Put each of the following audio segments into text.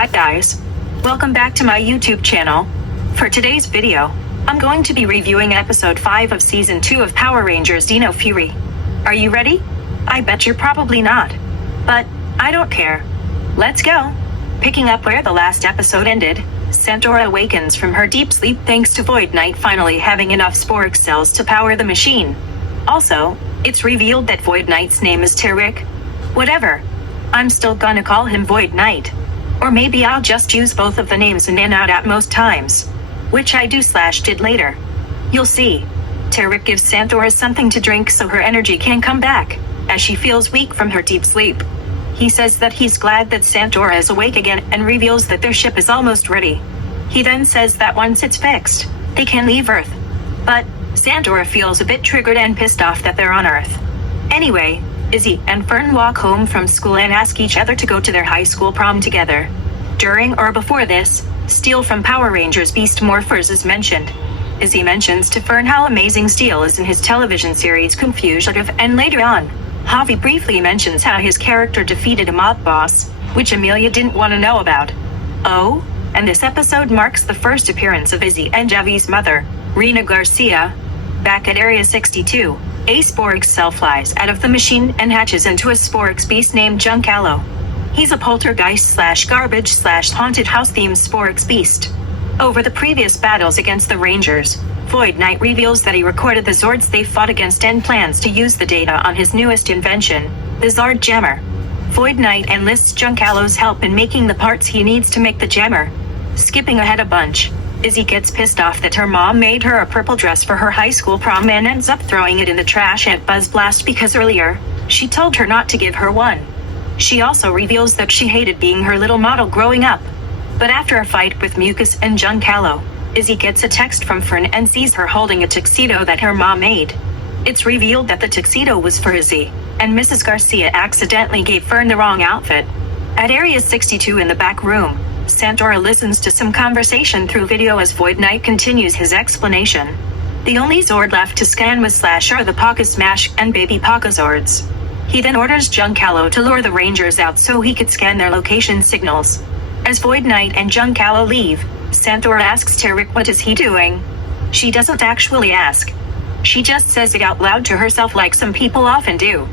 Hi guys, welcome back to my YouTube channel. For today's video, I'm going to be reviewing episode 5 of season 2 of Power Rangers Dino Fury. Are you ready? I bet you're probably not. But I don't care. Let's go. Picking up where the last episode ended, Santora awakens from her deep sleep thanks to Void Knight finally having enough Sporix cells to power the machine. Also, it's revealed that Void Knight's name is Tarek. Whatever. I'm still gonna call him Void Knight. Or maybe I'll just use both of the names in and out at most times. Which I did later. You'll see. Tarek gives Santora something to drink so her energy can come back, as she feels weak from her deep sleep. He says that he's glad that Santora is awake again and reveals that their ship is almost ready. He then says that once it's fixed, they can leave Earth. But Santora feels a bit triggered and pissed off that they're on Earth. Anyway, Izzy and Fern walk home from school and ask each other to go to their high school prom together. During or before this, Steel from Power Rangers Beast Morphers is mentioned. Izzy mentions to Fern how amazing Steel is in his television series Confusion, and later on, Javi briefly mentions how his character defeated a mob boss, which Amelia didn't want to know about. Oh, and this episode marks the first appearance of Izzy and Javi's mother, Rena Garcia. Back at Area 62, a Sporix cell flies out of the machine and hatches into a Sporix beast named Giancarlo. He's a poltergeist/garbage/haunted house-themed Sporix beast. Over the previous battles against the Rangers, Void Knight reveals that he recorded the Zords they fought against and plans to use the data on his newest invention, the Zord Jammer. Void Knight enlists Giancarlo's help in making the parts he needs to make the jammer. Skipping ahead a bunch, Izzy gets pissed off that her mom made her a purple dress for her high school prom and ends up throwing it in the trash at Buzz Blast because earlier, she told her not to give her one. She also reveals that she hated being her little model growing up. But after a fight with Mucus and Giancarlo, Izzy gets a text from Fern and sees her holding a tuxedo that her mom made. It's revealed that the tuxedo was for Izzy, and Mrs. Garcia accidentally gave Fern the wrong outfit. At Area 62 in the back room, Santora listens to some conversation through video as Void Knight continues his explanation. The only Zord left to scan with Slash are the Paka Smash and Baby Paka Zords. He then orders Giancarlo to lure the Rangers out so he could scan their location signals. As Void Knight and Giancarlo leave, Santora asks Tarek what is he doing. She doesn't actually ask. She just says it out loud to herself like some people often do.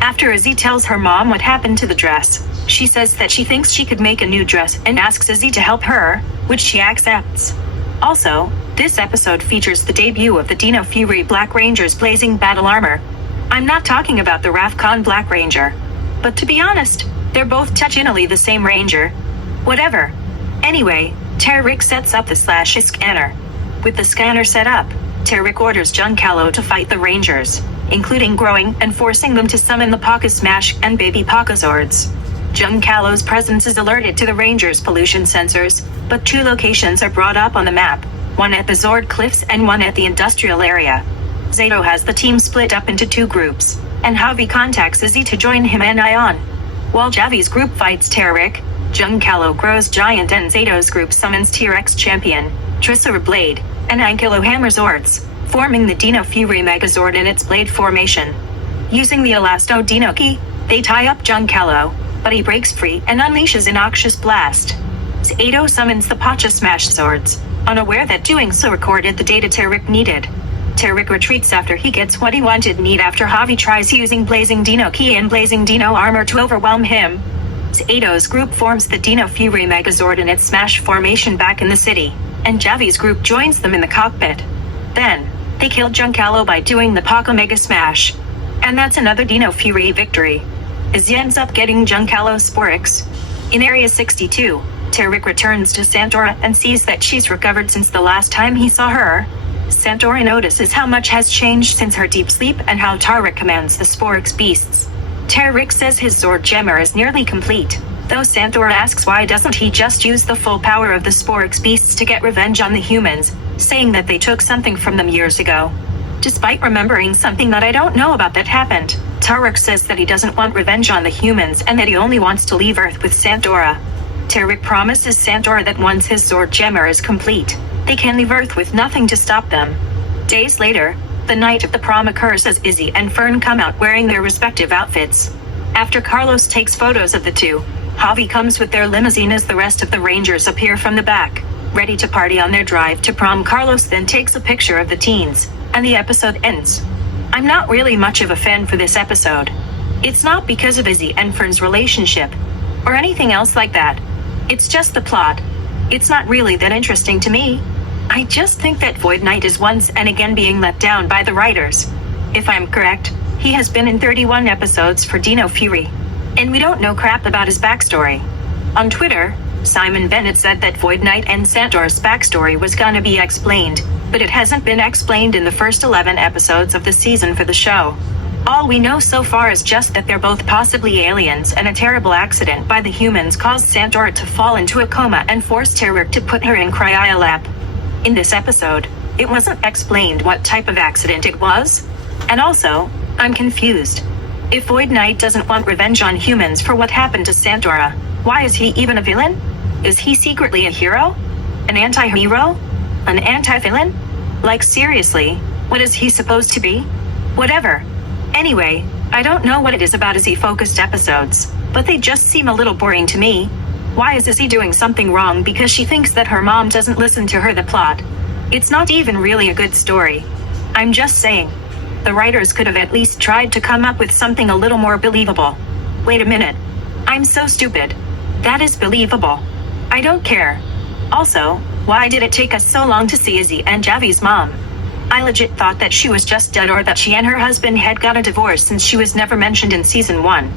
After Izzy tells her mom what happened to the dress, she says that she thinks she could make a new dress and asks Izzy to help her, which she accepts. Also, this episode features the debut of the Dino Fury Black Ranger's blazing battle armor. I'm not talking about the Rafcon Black Ranger. But to be honest, they're both touchingly the same Ranger. Whatever. Anyway, Tarek sets up the Slash scanner. With the scanner set up, Tarek orders Giancarlo to fight the Rangers, including growing and forcing them to summon the Paka Smash and Baby Paka Zords. Giancarlo's presence is alerted to the Rangers' pollution sensors, but 2 locations are brought up on the map, one at the Zord Cliffs and one at the industrial area. Zato has the team split up into 2 groups, and Javi contacts Izzy to join him and Ion. While Javi's group fights Tarek, Giancarlo grows giant and Zato's group summons T-Rex Champion, Trisora Blade, and Ankilo Hammer Zords, forming the Dino Fury Megazord in its blade formation. Using the Elasto Dino Key, they tie up Giancarlo, but he breaks free and unleashes a noxious blast. Zato summons the Pacha Smash Zords, unaware that doing so recorded the data Tarek needed. Tarek retreats after he gets what he wanted after Javi tries using Blazing Dino Key and Blazing Dino Armor to overwhelm him. Zato's group forms the Dino Fury Megazord in its Smash formation back in the city, and Javi's group joins them in the cockpit. Then, they kill Giancarlo by doing the Paka Mega Smash. And that's another Dino Fury victory. Izzy ends up getting Giancarlo's Sporix. In Area 62, Tarek returns to Santora and sees that she's recovered since the last time he saw her. Santora notices how much has changed since her deep sleep and how Tarek commands the Sporix beasts. Tarek says his Zord Jammer is nearly complete, though Santora asks why doesn't he just use the full power of the Sporix beasts to get revenge on the humans, saying that they took something from them years ago. Despite remembering something that I don't know about that happened, Tarek says that he doesn't want revenge on the humans and that he only wants to leave Earth with Santora. Tarek promises Santora that once his Zord Jammer is complete, they can leave Earth with nothing to stop them. Days later, the night of the prom occurs as Izzy and Fern come out wearing their respective outfits. After Carlos takes photos of the two, Javi comes with their limousine as the rest of the Rangers appear from the back, ready to party on their drive to prom. Carlos then takes a picture of the teens, and the episode ends. I'm not really much of a fan for this episode. It's not because of Izzy and Fern's relationship, or anything else like that. It's just the plot. It's not really that interesting to me. I just think that Void Knight is once and again being let down by the writers. If I'm correct, he has been in 31 episodes for Dino Fury, and we don't know crap about his backstory. On Twitter, Simon Bennett said that Void Knight and Santor's backstory was gonna be explained, but it hasn't been explained in the first 11 episodes of the season for the show. All we know so far is just that they're both possibly aliens, and a terrible accident by the humans caused Santor to fall into a coma and forced Terror to put her in cryolab. In this episode, it wasn't explained what type of accident it was. And also, I'm confused. If Void Knight doesn't want revenge on humans for what happened to Santora, why is he even a villain? Is he secretly a hero? An anti-hero? An anti-villain? Like seriously, what is he supposed to be? Whatever. Anyway, I don't know what it is about Izzy-focused episodes, but they just seem a little boring to me. Why is Izzy doing something wrong because she thinks that her mom doesn't listen to her? The plot. It's not even really a good story. I'm just saying. The writers could have at least tried to come up with something a little more believable. Wait a minute. I'm so stupid. That is believable. I don't care. Also, why did it take us so long to see Izzy and Javi's mom? I legit thought that she was just dead, or that she and her husband had got a divorce, since she was never mentioned in season 1.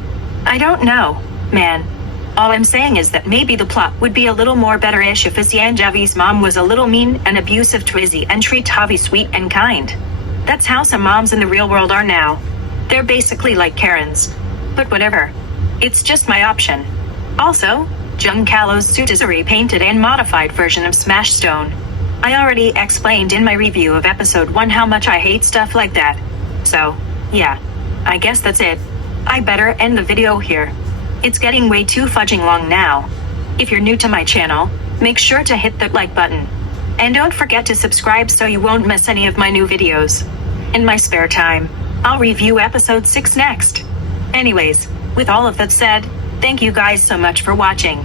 I don't know, man. All I'm saying is that maybe the plot would be a little more better-ish if Izzy and Javi's mom was a little mean and abusive to Izzy and treat Javi sweet and kind. That's how some moms in the real world are now. They're basically like Karens. But whatever. It's just my option. Also, Giancarlo's suit is a repainted and modified version of Smash Stone. I already explained in my review of episode 1 how much I hate stuff like that. So, yeah. I guess that's it. I better end the video here. It's getting way too fudging long now. If you're new to my channel, make sure to hit the like button. And don't forget to subscribe so you won't miss any of my new videos. In my spare time, I'll review episode 6 next. Anyways, with all of that said, thank you guys so much for watching.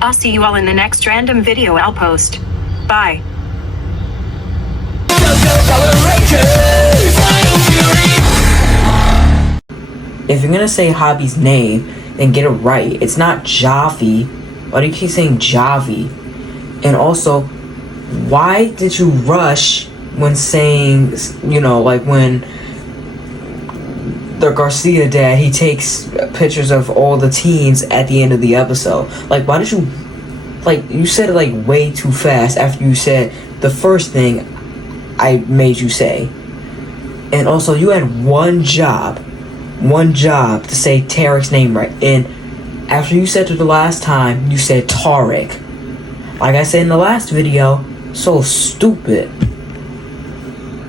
I'll see you all in the next random video I'll post. Bye. If you're gonna say Javi's name, then get it right. It's not Javi. Why do you keep saying Javi? And also, why did you rush when saying, like when the Garcia dad, he takes pictures of all the teens at the end of the episode? Like, why did you, you said it like way too fast after you said the first thing I made you say. And also, you had one job to say Tarek's name right, and after you said it the last time, you said Tarek. Like I said in the last video, so stupid.